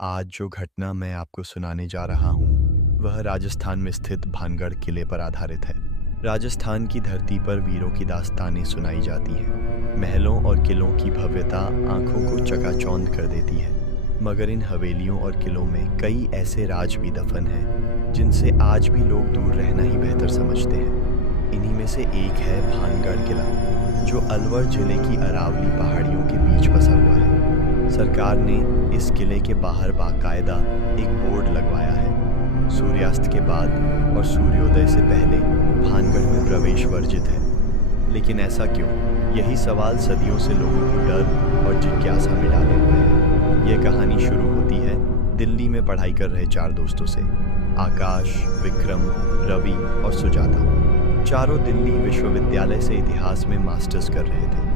आज जो घटना मैं आपको सुनाने जा रहा हूँ, वह राजस्थान में स्थित भानगढ़ किले पर आधारित है। राजस्थान की धरती पर वीरों की दास्तानें सुनाई जाती हैं। महलों और किलों की भव्यता आंखों को चकाचौंध कर देती है। मगर इन हवेलियों और किलों में कई ऐसे राज भी दफन हैं, जिनसे आज भी लोग दूर रहना ही बेहतर समझते हैं। इन्हीं में से एक है भानगढ़ किला, जो अलवर जिले की अरावली पहाड़ियों के बीच बसा हुआ है। सरकार ने इस किले के बाहर बाकायदा एक बोर्ड लगवाया है। सूर्यास्त के बाद और सूर्योदय से पहले भानगढ़ में प्रवेश वर्जित है। लेकिन ऐसा क्यों? यही सवाल सदियों से लोगों को डर और जिज्ञासा में डाले हुए है। यह कहानी शुरू होती है दिल्ली में पढ़ाई कर रहे चार दोस्तों से, आकाश, विक्रम, रवि और सुजाता। चारों दिल्ली विश्वविद्यालय से इतिहास में मास्टर्स कर रहे थे।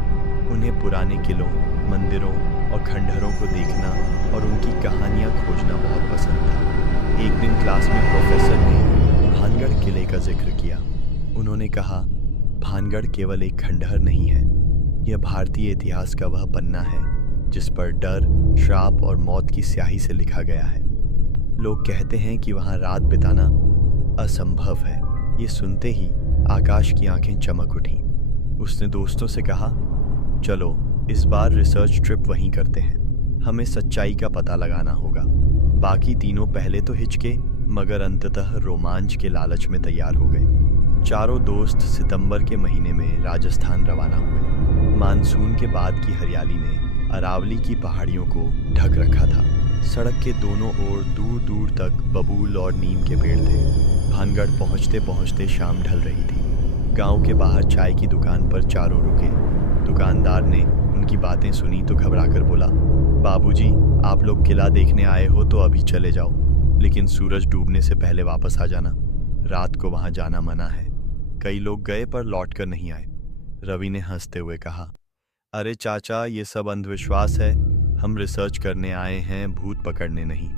उन्हें पुराने किलों, मंदिरों और खंडहरों को देखना और उनकी कहानियां खोजना बहुत पसंद था। एक दिन क्लास में प्रोफेसर ने भानगढ़ किले का जिक्र किया। उन्होंने कहा, भानगढ़ केवल एक खंडहर नहीं है, यह भारतीय इतिहास का वह पन्ना है जिस पर डर, श्राप और मौत की स्याही से लिखा गया है। लोग कहते हैं कि वहां रात बिताना असंभव है। ये सुनते ही आकाश की आंखें चमक उठी। उसने दोस्तों से कहा, चलो इस बार रिसर्च ट्रिप वहीं करते हैं, हमें सच्चाई का पता लगाना होगा। बाकी तीनों पहले तो हिचके, मगर अंततः रोमांच के लालच में तैयार हो गए। चारों दोस्त सितंबर के महीने में राजस्थान रवाना हुए। मानसून के बाद की हरियाली ने अरावली की पहाड़ियों को ढक रखा था। सड़क के दोनों ओर दूर दूर तक बबूल और नीम के पेड़ थे। भानगढ़ पहुंचते पहुंचते शाम ढल रही थी। गांव के बाहर चाय की दुकान पर चारों रुके। दुकानदार ने उनकी बातें सुनी तो घबराकर बोला, बाबूजी, आप लोग किला देखने आए हो तो अभी चले जाओ, लेकिन सूरज डूबने से पहले वापस आ जाना। रात को वहां जाना मना है। कई लोग गए पर लौट कर नहीं आए। रवि ने हंसते हुए कहा, अरे चाचा, ये सब अंधविश्वास है। हम रिसर्च करने आए हैं, भूत पकड़ने नहीं।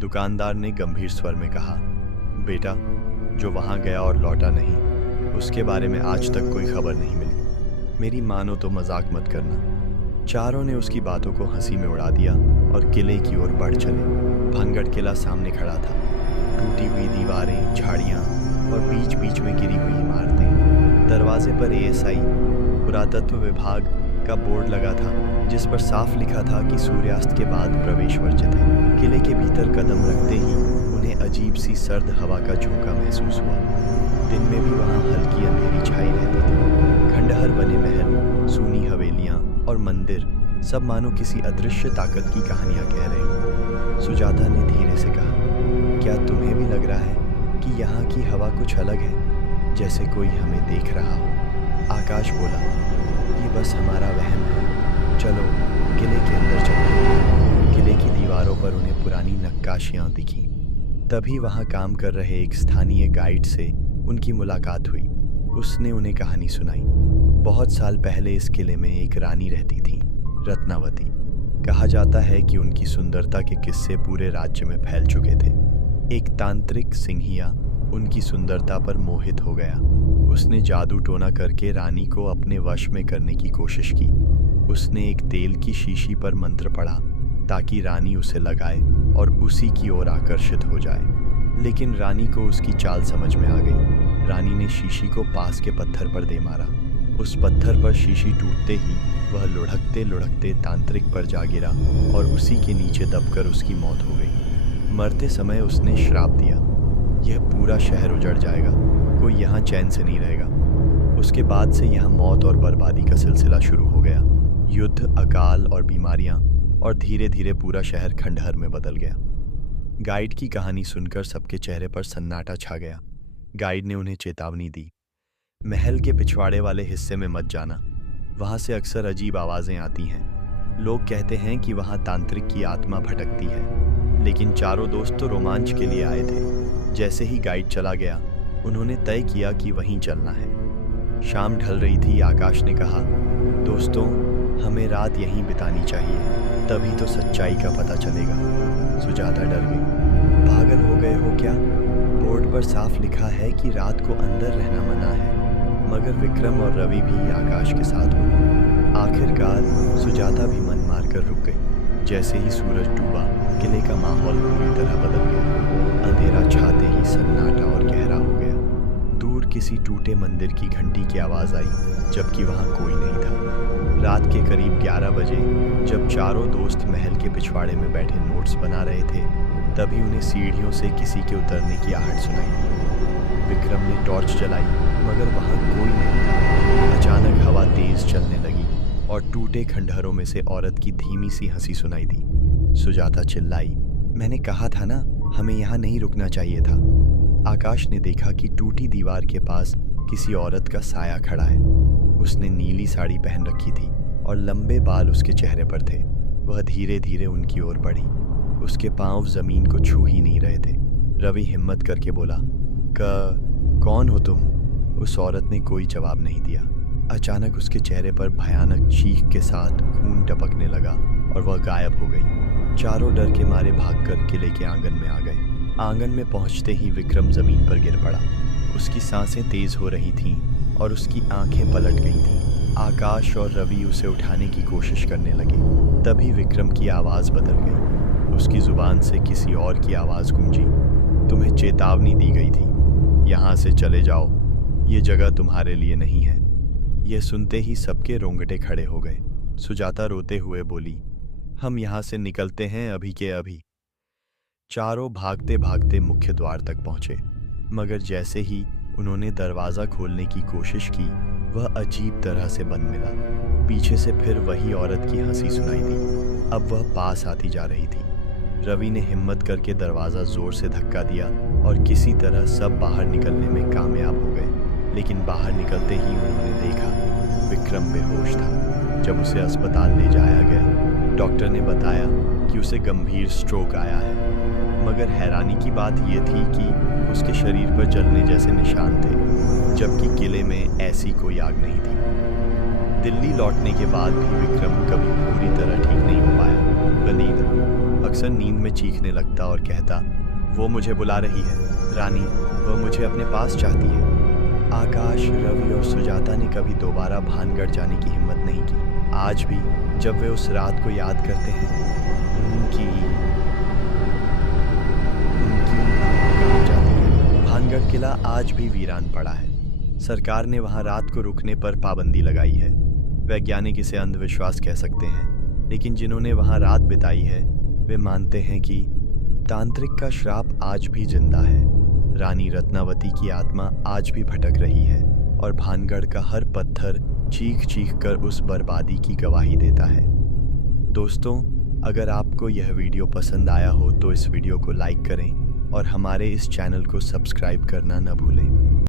दुकानदार ने गंभीर स्वर में कहा, बेटा, जो वहां गया और लौटा नहीं, उसके बारे में आज तक कोई खबर नहीं मिली। मेरी मानो तो मजाक मत करना। चारों ने उसकी बातों को हंसी में उड़ा दिया और किले की ओर बढ़ चले। भानगढ़ किला सामने खड़ा था। टूटी हुई दीवारें, झाड़ियां और बीच बीच में गिरी हुई इमारतें। दरवाजे पर एएसआई पुरातत्व विभाग का बोर्ड लगा था, जिस पर साफ लिखा था कि सूर्यास्त के बाद प्रवेश वर्जित है। किले के भीतर कदम रखते ही उन्हें अजीब सी सर्द हवा का झोंका महसूस हुआ। दिन में भी वहां हल्की अंधेरी छाई रहती थी। खंडहर बने महल, सूनी हवेलियां और मंदिर सब मानो किसी अदृश्य ताकत की कहानियां कह रहे हो। सुजाता ने धीरे से कहा, क्या तुम्हें भी लग रहा है कि यहाँ की हवा कुछ अलग है, जैसे कोई हमें देख रहा हो? आकाश बोला, ये बस हमारा वहम है, चलो किले के अंदर चलते हैं। किले की दीवारों पर उन्हें पुरानी नक्काशियां दिखीं। तभी वहां काम कर रहे एक स्थानीय गाइड से उनकी मुलाकात हुई। उसने उन्हें कहानी सुनाई। बहुत साल पहले इस किले में एक रानी रहती थी, रत्नावती। कहा जाता है कि उनकी सुंदरता के किस्से पूरे राज्य में फैल चुके थे। एक तांत्रिक सिंहिया उनकी सुंदरता पर मोहित हो गया। उसने जादू टोना करके रानी को अपने वश में करने की कोशिश की। उसने एक तेल की शीशी पर मंत्र पढ़ा ताकि रानी उसे लगाए और उसी की ओर आकर्षित हो जाए। लेकिन रानी को उसकी चाल समझ में आ गई। रानी ने शीशी को पास के पत्थर पर दे मारा। उस पत्थर पर शीशी टूटते ही वह लुढ़कते लुढ़कते तांत्रिक पर जा गिरा और उसी के नीचे दबकर उसकी मौत हो गई। मरते समय उसने श्राप दिया, यह पूरा शहर उजड़ जाएगा, कोई यहाँ चैन से नहीं रहेगा। उसके बाद से यहाँ मौत और बर्बादी का सिलसिला शुरू हो गया। युद्ध, अकाल और बीमारियां, और धीरे धीरे पूरा शहर खंडहर में बदल गया। गाइड की कहानी सुनकर सबके चेहरे पर सन्नाटा छा गया। गाइड ने उन्हें चेतावनी दी, महल के पिछवाड़े वाले हिस्से में मत जाना, वहां से अक्सर अजीब आवाजें आती हैं। लोग कहते हैं कि वहां तांत्रिक की आत्मा भटकती है। लेकिन चारों दोस्त तो रोमांच के लिए आए थे। जैसे ही गाइड चला गया, उन्होंने तय किया कि वहीं चलना है। शाम ढल रही थी। आकाश ने कहा, दोस्तों, हमें रात यहीं बितानी चाहिए, तभी तो सच्चाई का पता चलेगा। सुजाता डर गई, पागल हो गए हो क्या? बोर्ड पर साफ लिखा है कि रात को अंदर रहना मना है। मगर विक्रम और रवि भी आकाश के साथ हुए। आखिरकार सुजाता भी मन मारकर रुक गई। जैसे ही सूरज डूबा, किले का माहौल पूरी तरह बदल गया। अंधेरा छाते ही सन्नाटा और गहरा हो गया। दूर किसी टूटे मंदिर की घंटी की आवाज़ आई, जबकि वहाँ कोई नहीं था। रात के करीब 11 बजे जब चारों दोस्त महल के पिछवाड़े में बैठे नोट्स बना रहे थे, तभी उन्हें सीढ़ियों से किसी के उतरने की आहट सुनाई दी। विक्रम ने टॉर्च जलाई, मगर वहाँ कोई नहीं था। अचानक हवा तेज चलने लगी और टूटे खंडहरों में से औरत की धीमी सी हंसी सुनाई दी। सुजाता चिल्लाई, मैंने कहा था ना, हमें यहाँ नहीं रुकना चाहिए था। आकाश ने देखा कि टूटी दीवार के पास किसी औरत का साया खड़ा है। उसने नीली साड़ी पहन रखी थी और लंबे बाल उसके चेहरे पर थे। वह धीरे धीरे उनकी ओर बढ़ी। उसके पांव जमीन को छू ही नहीं रहे थे। रवि हिम्मत करके बोला, कौन हो तुम? उस औरत ने कोई जवाब नहीं दिया। अचानक उसके चेहरे पर भयानक चीख के साथ खून टपकने लगा और वह गायब हो गई। चारों डर के मारे भागकर किले के आंगन में आ गए। आंगन में पहुंचते ही विक्रम जमीन पर गिर पड़ा। उसकी सांसें तेज हो रही थीं और उसकी आंखें पलट गई थीं। आकाश और रवि उसे उठाने की कोशिश करने लगे। तभी विक्रम की आवाज़ बदल गई। उसकी जुबान से किसी और की आवाज़ गूंजी, तुम्हें चेतावनी दी गई थी, यहाँ से चले जाओ, ये जगह तुम्हारे लिए नहीं है। यह सुनते ही सबके रोंगटे खड़े हो गए। सुजाता रोते हुए बोली, हम यहाँ से निकलते हैं अभी के अभी। चारों भागते भागते मुख्य द्वार तक पहुंचे, मगर जैसे ही उन्होंने दरवाज़ा खोलने की कोशिश की, वह अजीब तरह से बंद मिला। पीछे से फिर वही औरत की हंसी सुनाई दी। अब वह पास आती जा रही थी। रवि ने हिम्मत करके दरवाज़ा जोर से धक्का दिया और किसी तरह सब बाहर निकलने में कामयाब हो गए। लेकिन बाहर निकलते ही उन्होंने देखा विक्रम बेहोश था। जब उसे अस्पताल ले जाया गया, डॉक्टर ने बताया कि उसे गंभीर स्ट्रोक आया है। मगर हैरानी की बात यह थी कि उसके शरीर पर जलने जैसे निशान थे, जबकि किले में ऐसी कोई आग नहीं थी। दिल्ली लौटने के बाद भी विक्रम कभी पूरी तरह ठीक नहीं हो पाया। वलीद अक्सर नींद में चीखने लगता और कहता, वो मुझे बुला रही है, रानी, वह मुझे अपने पास चाहती है। आकाश, रवि और सुजाता ने कभी दोबारा भानगढ़ जाने की हिम्मत नहीं की। आज भी जब वे उस रात को याद करते हैं, उनकी भानगढ़ किला आज भी वीरान पड़ा है। सरकार ने वहां रात को रुकने पर पाबंदी लगाई है। वैज्ञानिक इसे अंधविश्वास कह सकते हैं, लेकिन जिन्होंने वहां रात बिताई है वे मानते हैं कि तांत्रिक का श्राप आज भी जिंदा है। रानी रत्नावती की आत्मा आज भी भटक रही है और भानगढ़ का हर पत्थर चीख चीख कर उस बर्बादी की गवाही देता है। दोस्तों, अगर आपको यह वीडियो पसंद आया हो तो इस वीडियो को लाइक करें और हमारे इस चैनल को सब्सक्राइब करना न भूलें।